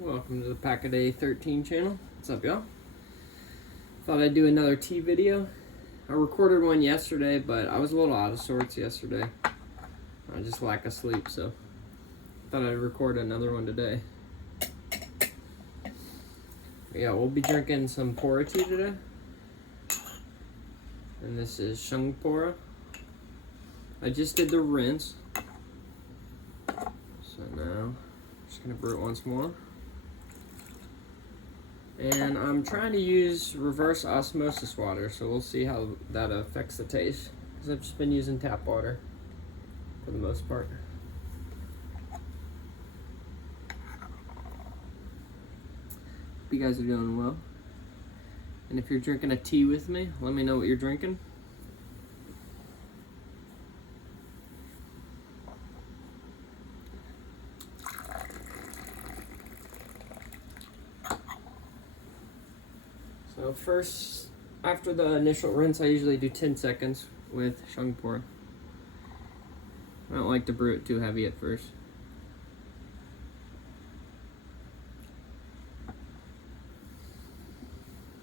Welcome to the Pack a Day 13 channel. What's up, y'all? Thought I'd do another tea video. I recorded one yesterday, but I was a little out of sorts yesterday. I just lack of sleep, so thought I'd record another one today. Yeah, we'll be drinking some Pora tea today. And this is Shung Pora. I just did the rinse. So now, I'm just gonna brew it once more. And I'm trying to use reverse osmosis water, so we'll see how that affects the taste. Because I've just been using tap water for the most part. Hope you guys are doing well. And if you're drinking a tea with me, let me know what you're drinking. So first, after the initial rinse, I usually do 10 seconds with Shung Pora. I don't like to brew it too heavy at first.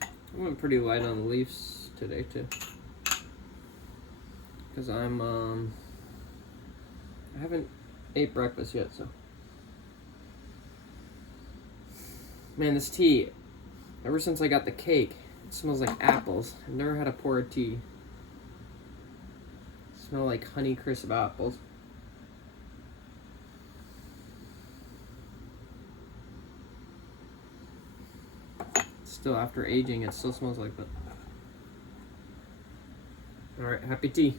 I went pretty light on the leaves today too, because I haven't ate breakfast yet. So, man, this tea, ever since I got the cake, it smells like apples. I've never had a Pora tea smell like Honey Crisp apples. Still, after aging, it still smells like that. Alright, happy tea.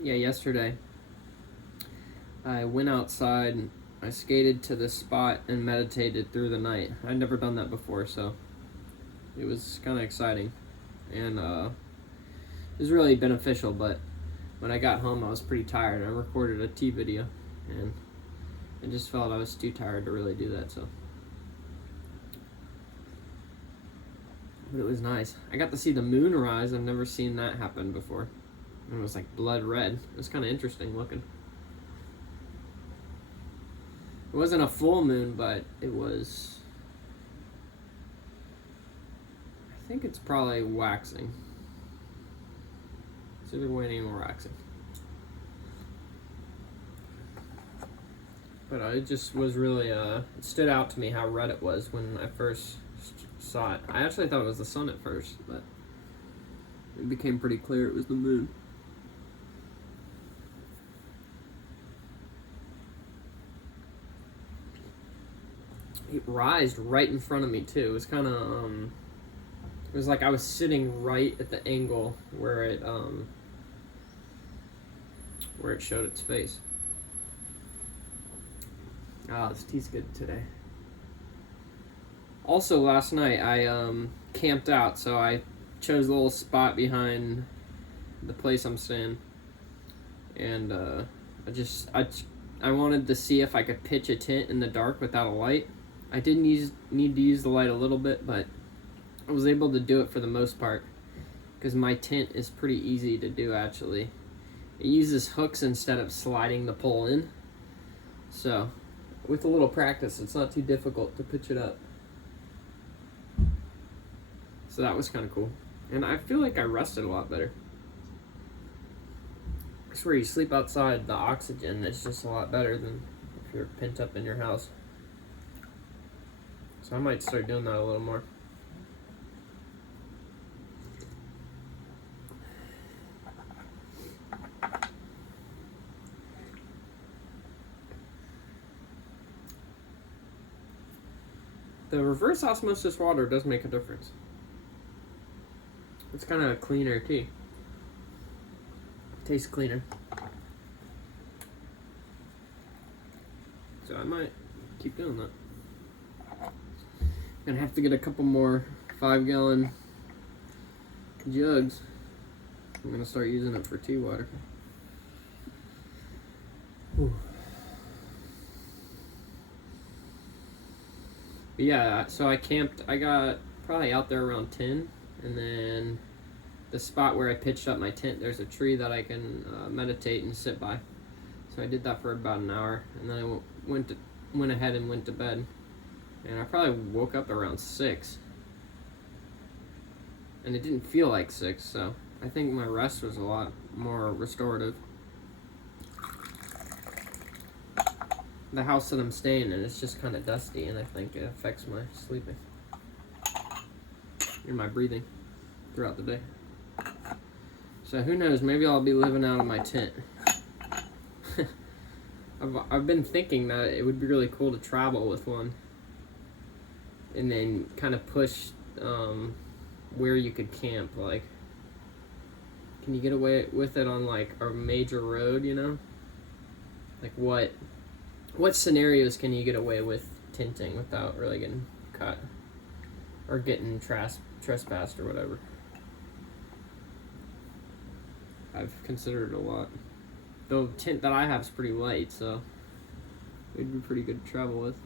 Yeah, yesterday I went outside and I skated to this spot and meditated through the night. I'd never done that before, so it was kind of exciting. And it was really beneficial, but when I got home I was pretty tired. I recorded a tea video and I just felt I was too tired to really do that, so. But it was nice. I got to see the moon rise. I've never seen that happen before. It was like blood red. It was kind of interesting looking. It wasn't a full moon, but it was, I think it's probably waxing. It's either waning or waxing. But it just was really, it stood out to me how red it was when I first saw it. I actually thought it was the sun at first, but it became pretty clear it was the moon. It rised right in front of me too. It was kind of, it was like I was sitting right at the angle where it showed its face. Ah, this tea's good today. Also, last night I camped out, so I chose a little spot behind the place I'm staying, and I wanted to see if I could pitch a tent in the dark without a light. I did need to use the light a little bit, but I was able to do it for the most part because my tent is pretty easy to do actually. It uses hooks instead of sliding the pole in. So, with a little practice, it's not too difficult to pitch it up. So that was kind of cool. And I feel like I rested a lot better. I swear, you sleep outside, the oxygen is just a lot better than if you're pent up in your house. So I might start doing that a little more. The reverse osmosis water does make a difference. It's kind of a cleaner tea. Tastes cleaner. So I might keep doing that. Gonna have to get a couple more 5-gallon jugs. I'm gonna start using it for tea water. Whew. But yeah, so I camped. I got probably out there around 10, and then the spot where I pitched up my tent, there's a tree that I can meditate and sit by. So I did that for about an hour, and then I went ahead and went to bed. And I probably woke up around 6, and it didn't feel like 6, so I think my rest was a lot more restorative. The house that I'm staying in is just kind of dusty, and I think it affects my sleeping and my breathing throughout the day. So who knows, maybe I'll be living out of my tent. I've been thinking that it would be really cool to travel with one, and then kind of push where you could camp. Like, can you get away with it on like a major road, you know? Like what scenarios can you get away with tenting without really getting caught or getting trespassed or whatever? I've considered it a lot. The tent that I have is pretty light, so it'd be pretty good to travel with.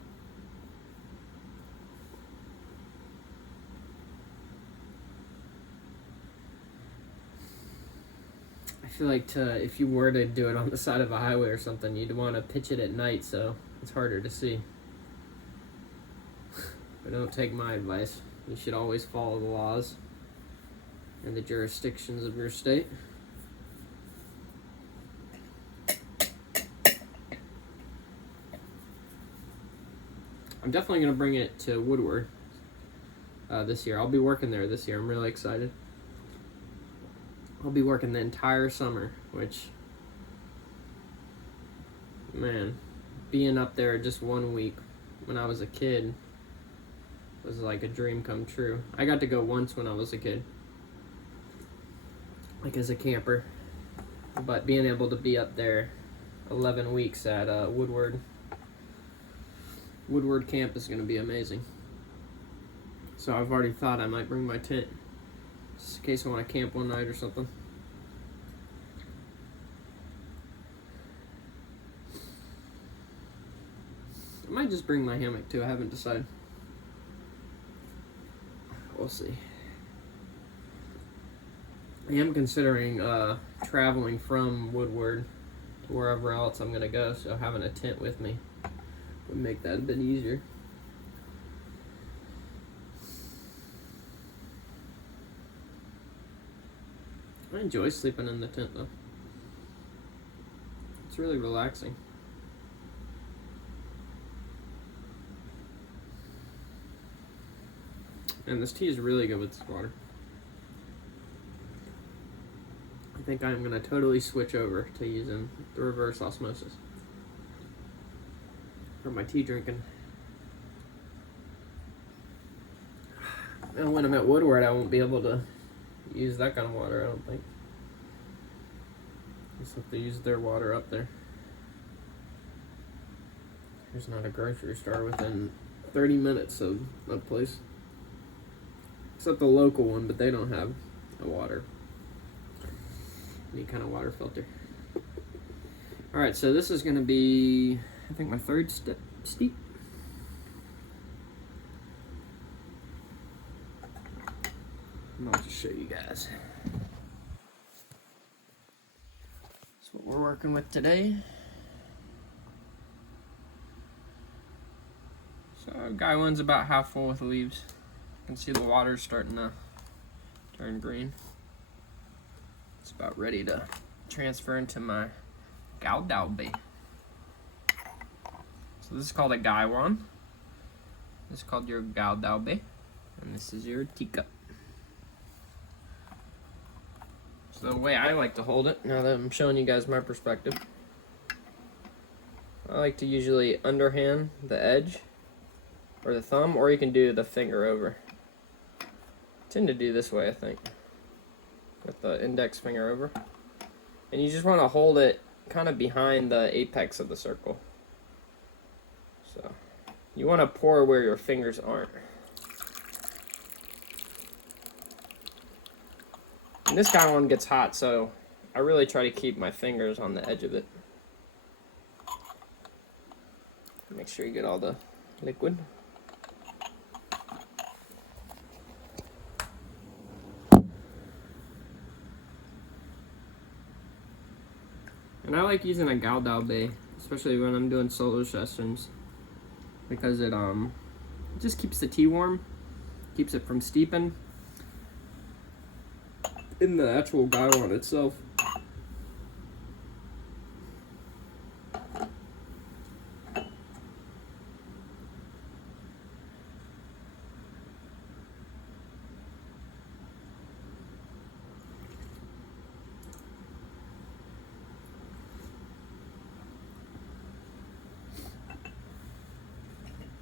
I feel like if you were to do it on the side of a highway or something, you'd want to pitch it at night so it's harder to see. But don't take my advice. You should always follow the laws and the jurisdictions of your state. I'm definitely going to bring it to Woodward this year. I'll be working there this year. I'm really excited. I'll be working the entire summer, which, man, being up there just 1 week when I was a kid was like a dream come true. I got to go once when I was a kid, like as a camper, but being able to be up there 11 weeks at Woodward camp is going to be amazing. So I've already thought I might bring my tent just in case I want to camp one night or something. I might just bring my hammock too. I haven't decided. We'll see. I am considering traveling from Woodward to wherever else I'm going to go, so having a tent with me would make that a bit easier. I enjoy sleeping in the tent though. It's really relaxing. And this tea is really good with this water. I think I'm going to totally switch over to using the reverse osmosis for my tea drinking. And when I'm at Woodward, I won't be able to use that kind of water, I don't think. Just have to use their water up there. There's not a grocery store within 30 minutes of that place. Except the local one, but they don't have a water. Any kind of water filter. Alright, so this is going to be, I think, my third steep. And I'll just show you guys. That's what we're working with today. So guy one's about half full with leaves. You can see the water's starting to turn green. It's about ready to transfer into my Gaodalbe. So this is called a guy one. This is called your Gaodalbe. And this is your teacup. So the way I like to hold it, now that I'm showing you guys my perspective, I like to usually underhand the edge or the thumb, or you can do the finger over. I tend to do this way, I think, with the index finger over. And you just want to hold it kind of behind the apex of the circle. So you want to pour where your fingers aren't. And this guy one gets hot, so I really try to keep my fingers on the edge of it. Make sure you get all the liquid. And I like using a Galdao bay, especially when I'm doing solo sessions, because it just keeps the tea warm, keeps it from steeping in the actual gaiwan itself.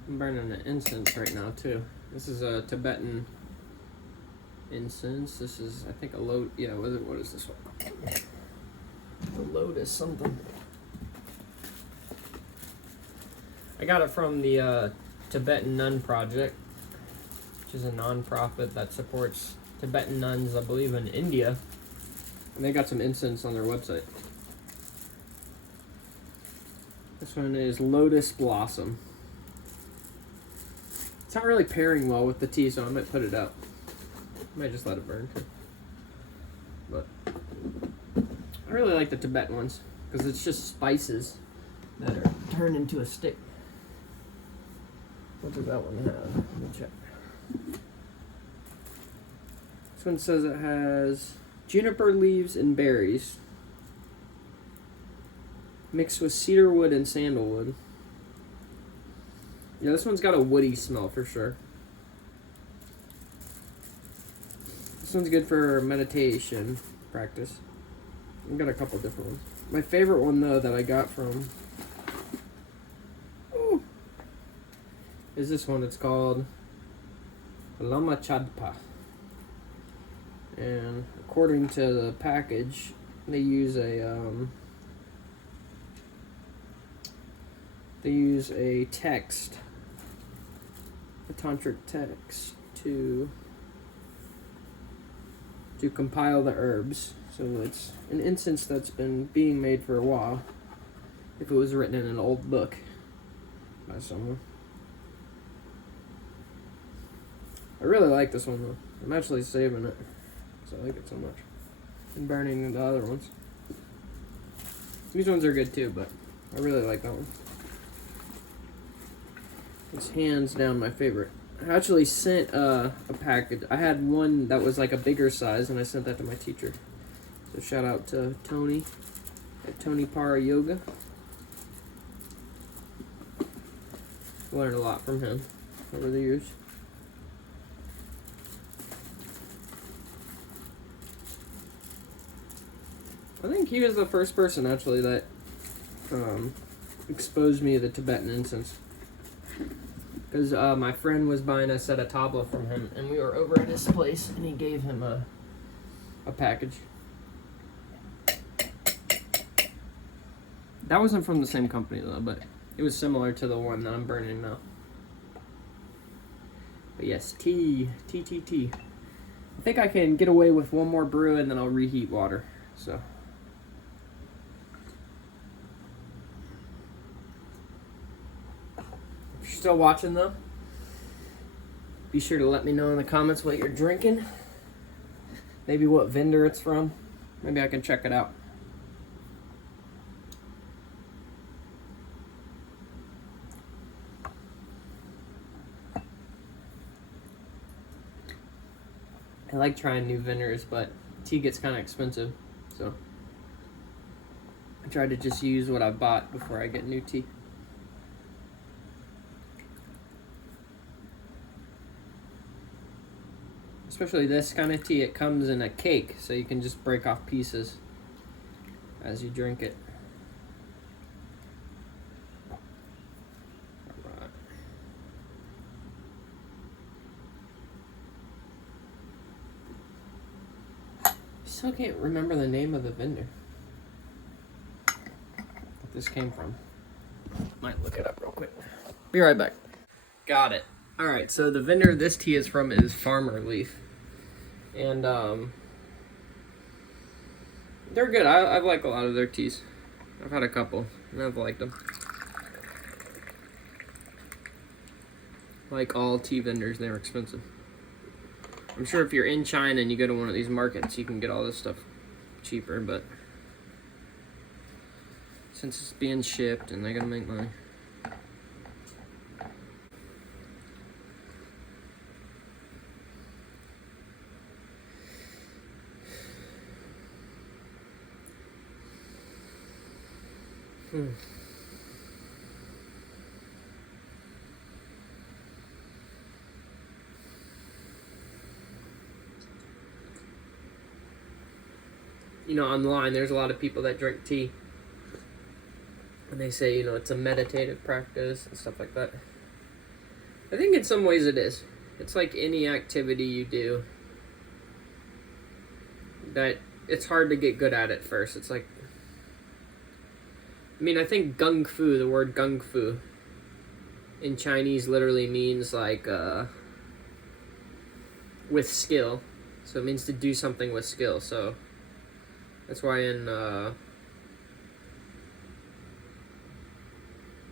I'm burning the incense right now too. This is a Tibetan incense. This is, I think, a what is this one? A lotus something. I got it from the Tibetan Nun Project, which is a non-profit that supports Tibetan nuns, I believe, in India. And they got some incense on their website. This one is Lotus Blossom. It's not really pairing well with the tea, so I might put it out. I might just let it burn too. But I really like the Tibetan ones because it's just spices that are turned into a stick. What does that one have? Let me check. This one says it has juniper leaves and berries mixed with cedar wood and sandalwood. Yeah, this one's got a woody smell for sure. This one's good for meditation practice. I've got a couple different ones. My favorite one, though, that I got from is this one. It's called Lama Chadpa. And according to the package, they use a text, a tantric text to compile the herbs. So it's an incense that's been being made for a while, if it was written in an old book by someone. I really like this one though. I'm actually saving it because I like it so much. And burning the other ones. These ones are good too, but I really like that one. It's hands down my favorite. I actually sent a package. I had one that was like a bigger size, and I sent that to my teacher. So shout out to Tony at Tony Para Yoga. Learned a lot from him over the years. I think he was the first person actually that exposed me to the Tibetan incense. Because my friend was buying a set of tabla from him, and we were over at his place, and he gave him a package. That wasn't from the same company, though, but it was similar to the one that I'm burning now. But yes, tea. I think I can get away with one more brew, and then I'll reheat water, so... Still watching though, be sure to let me know in the comments what you're drinking, maybe what vendor it's from. Maybe I can check it out. I like trying new vendors, but tea gets kind of expensive, so I try to just use what I bought before I get new tea. Especially this kind of tea, it comes in a cake, so you can just break off pieces as you drink it. Alright. Still can't remember the name of the vendor that this came from. Might look it up real quick. Be right back. Got it. Alright, so the vendor this tea is from is Farmer Leaf. And they're good. I like a lot of their teas. I've had a couple, and I've liked them. Like all tea vendors, they're expensive. I'm sure if you're in China and you go to one of these markets, you can get all this stuff cheaper, but since it's being shipped and they gotta make money. You know, online there's a lot of people that drink tea and they say, you know, it's a meditative practice and stuff like that. I think in some ways it is. It's like any activity you do that it's hard to get good at first. It's like, I mean, I think gung fu, the word gung fu in Chinese literally means like with skill. So it means to do something with skill. So that's why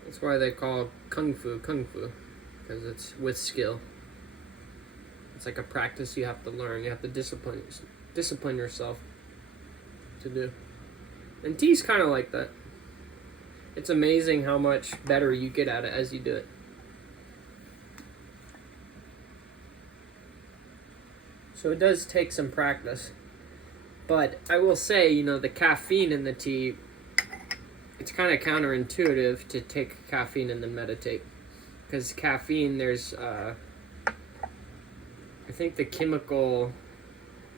that's why they call kung fu, because it's with skill. It's like a practice you have to learn. You have to discipline yourself to do. And tea's kind of like that. It's amazing how much better you get at it as you do it. So it does take some practice. But I will say, you know, the caffeine in the tea, it's kind of counterintuitive to take caffeine and then meditate. Because caffeine, there's, I think the chemical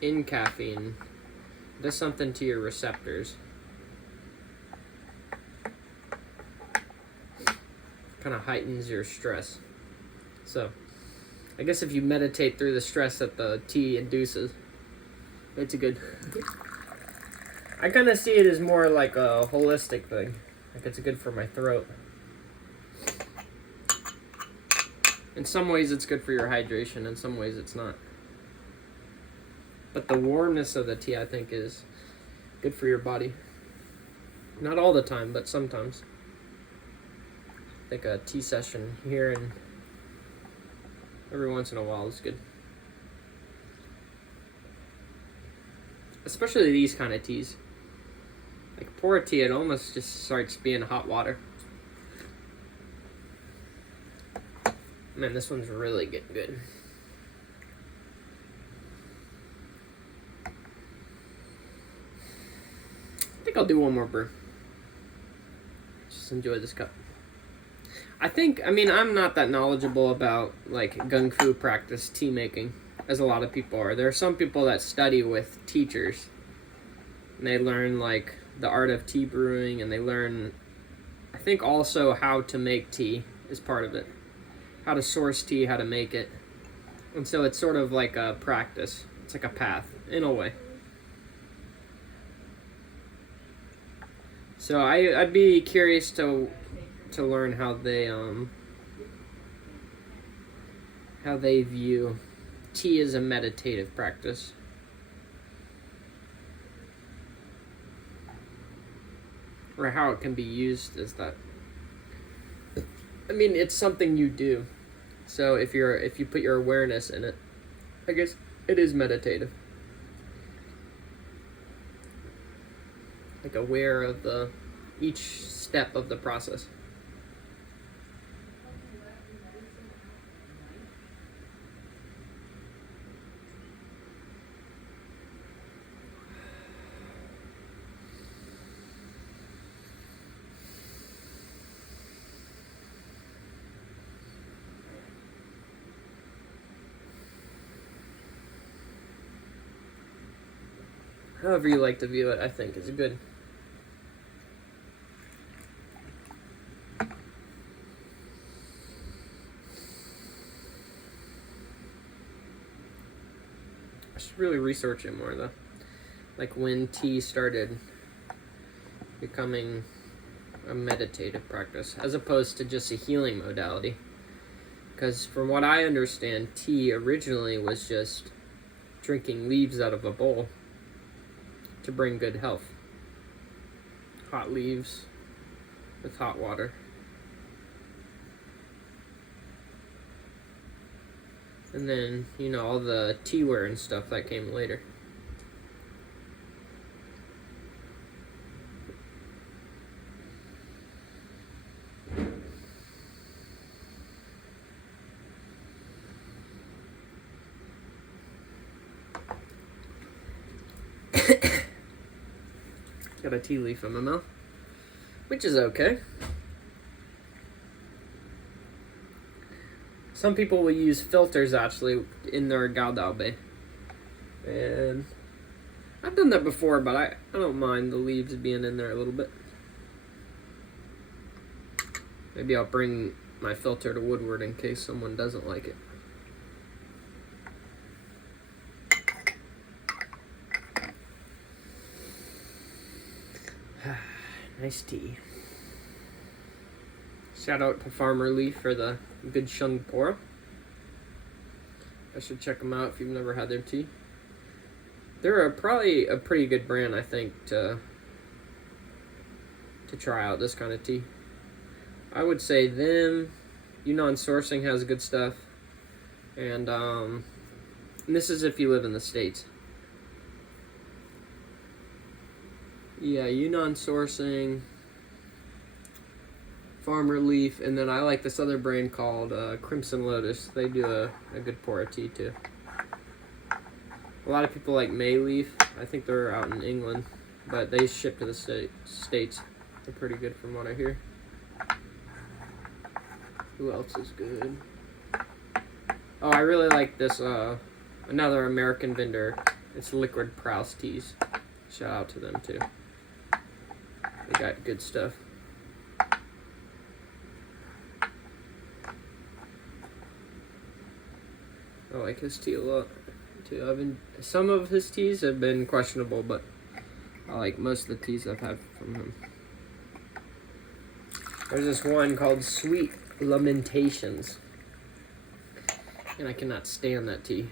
in caffeine does something to your receptors. Kind of heightens your stress. So, I guess if you meditate through the stress that the tea induces, it's a good... I kind of see it as more like a holistic thing. Like it's good for my throat. In some ways it's good for your hydration, in some ways it's not. But the warmness of the tea, I think, is good for your body. Not all the time, but sometimes. I think a tea session here and every once in a while is good. Especially these kind of teas. Like pour a tea, it almost just starts being hot water. Man, this one's really getting good. I think I'll do one more brew. Just enjoy this cup. I mean, I'm not that knowledgeable about, like, gung fu practice tea making, as a lot of people are. There are some people that study with teachers, and they learn, like, the art of tea brewing, and they learn, I think, also how to make tea is part of it. How to source tea, how to make it. And so it's sort of like a practice. It's like a path, in a way. So I'd be curious to learn how they view tea as a meditative practice. Or how it can be used as that. I mean, it's something you do. So if you put your awareness in it, I guess it is meditative. Like aware of each step of the process. However you like to view it, I think is good. I should really research it more, though. Like when tea started becoming a meditative practice, as opposed to just a healing modality. Because from what I understand, tea originally was just drinking leaves out of a bowl to bring good health. Hot leaves with hot water. And then, you know, all the teaware and stuff that came later. Got a tea leaf in my mouth, which is okay. Some people will use filters actually in their galdabe, and I've done that before, but I don't mind the leaves being in there a little bit. Maybe I'll bring my filter to Woodward in case someone doesn't like it. Nice tea. Shout out to Farmer Leaf for the good shung pora. I should check them out if you've never had their tea. They're probably a pretty good brand, I think, to try out this kind of tea. I would say them. Yunnan Sourcing has good stuff, and this is if you live in the States. Yeah, Yunnan Sourcing, Farmer Leaf, and then I like this other brand called Crimson Lotus. They do a good pora tea too. A lot of people like May Leaf. I think they're out in England, but they ship to the States. They're pretty good from what I hear. Who else is good? Oh, I really like this, another American vendor. It's Liquid Prowse Teas. Shout out to them too. They got good stuff. I like his tea a lot too. Some of his teas have been questionable, but I like most of the teas I've had from him. There's this one called Sweet Lamentations, and I cannot stand that tea.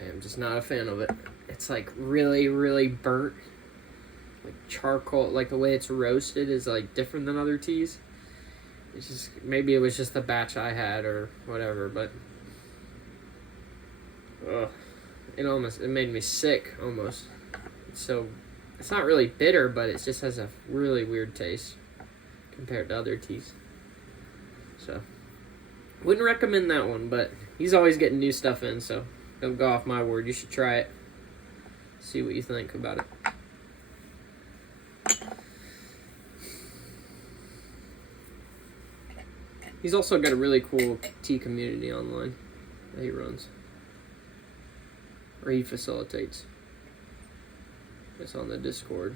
I am just not a fan of it. It's like really, really burnt. Like charcoal, like the way it's roasted is like different than other teas. It's just, maybe it was just the batch I had or whatever, but it made me sick almost. So it's not really bitter, but it just has a really weird taste compared to other teas. So wouldn't recommend that one, but he's always getting new stuff in, so don't go off my word. You should try it. See what you think about it. He's also got a really cool tea community online that he runs. Or he facilitates. It's on the Discord.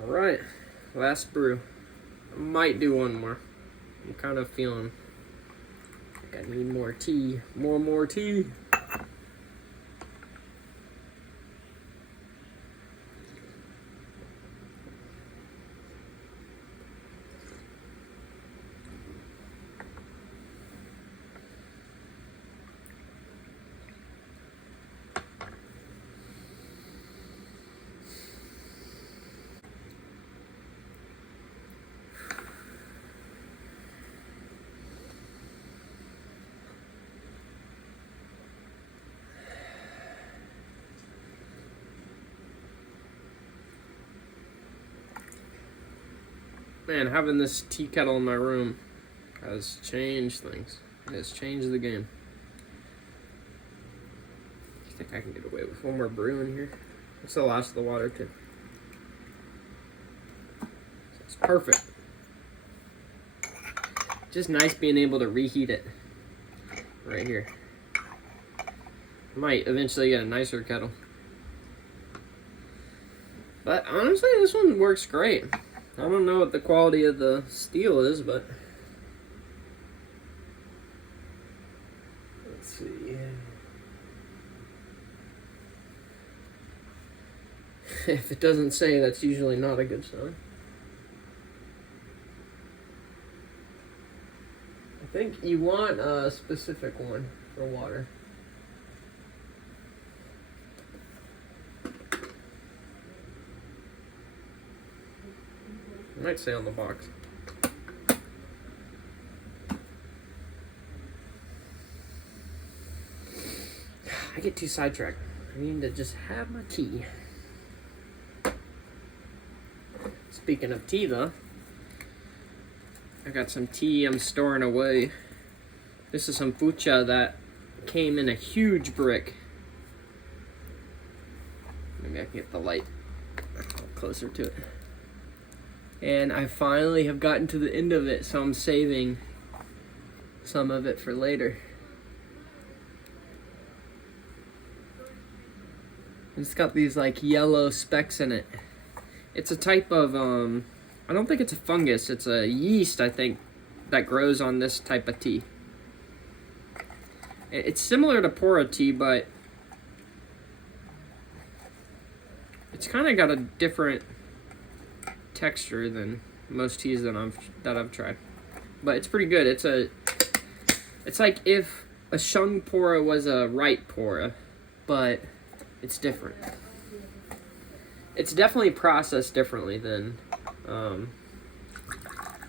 Alright, last brew. I might do one more. I'm kind of feeling like I need more tea. More tea. Man, having this tea kettle in my room has changed things. It has changed the game. I think I can get away with one more brew in here. It's the last of the water too. So it's perfect. Just nice being able to reheat it right here. Might eventually get a nicer kettle. But honestly, this one works great. I don't know what the quality of the steel is, but let's see. If it doesn't say, that's usually not a good sign. I think you want a specific one for water. It might say on the box. I get too sidetracked. I need to just have my tea. Speaking of tea, though, I got some tea I'm storing away. This is some fucha that came in a huge brick. Maybe I can get the light closer to it. And I finally have gotten to the end of it, so I'm saving some of it for later. It's got these like yellow specks in it. It's a type of, I don't think it's a fungus, it's a yeast, I think, that grows on this type of tea. It's similar to Pora tea, but it's kind of got a different texture than most teas that I've tried. But it's pretty good. It's like if a Shung Pora was a right Pora, but it's different. It's definitely processed differently than a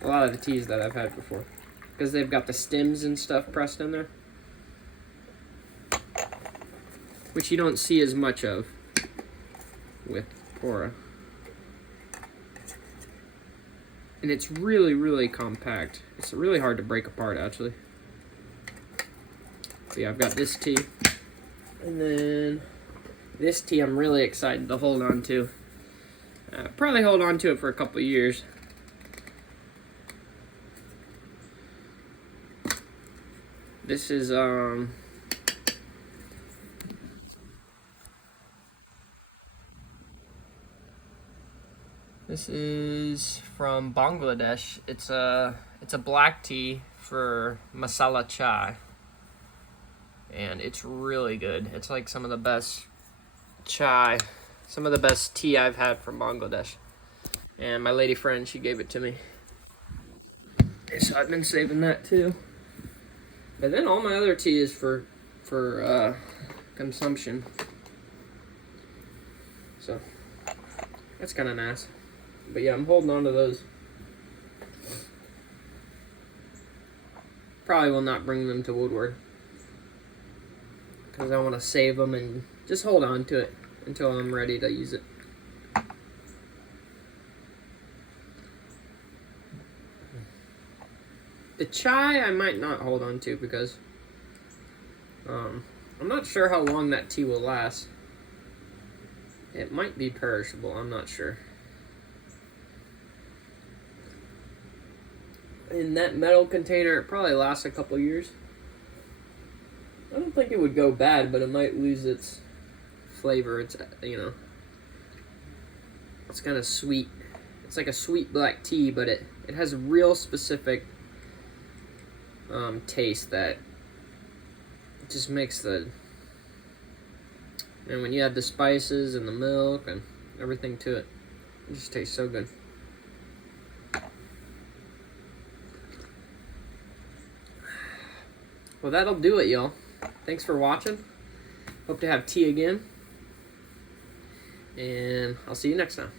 lot of the teas that I've had before, because they've got the stems and stuff pressed in there, which you don't see as much of with Pora. And it's really, really compact. It's really hard to break apart, actually. So yeah, I've got this tea. And then this tea I'm really excited to hold on to. Probably hold on to it for a couple of years. This is, this is from Bangladesh. It's a black tea for masala chai, and it's really good. It's like some of the best chai, some of the best tea I've had from Bangladesh. And my lady friend, she gave it to me, so I've been saving that too. But then all my other tea is for consumption. So that's kind of nice. But yeah, I'm holding on to those. Probably will not bring them to Woodward, because I want to save them and just hold on to it until I'm ready to use it. The chai I might not hold on to, because I'm not sure how long that tea will last. It might be perishable, I'm not sure. In that metal container, it probably lasts a couple years. I don't think it would go bad, but it might lose its flavor. It's, you know, it's kind of sweet. It's like a sweet black tea, but it has a real specific taste that just makes the, and when you add the spices and the milk and everything to it, it just tastes so good. Well, that'll do it, y'all. Thanks for watching. Hope to have tea again. And I'll see you next time.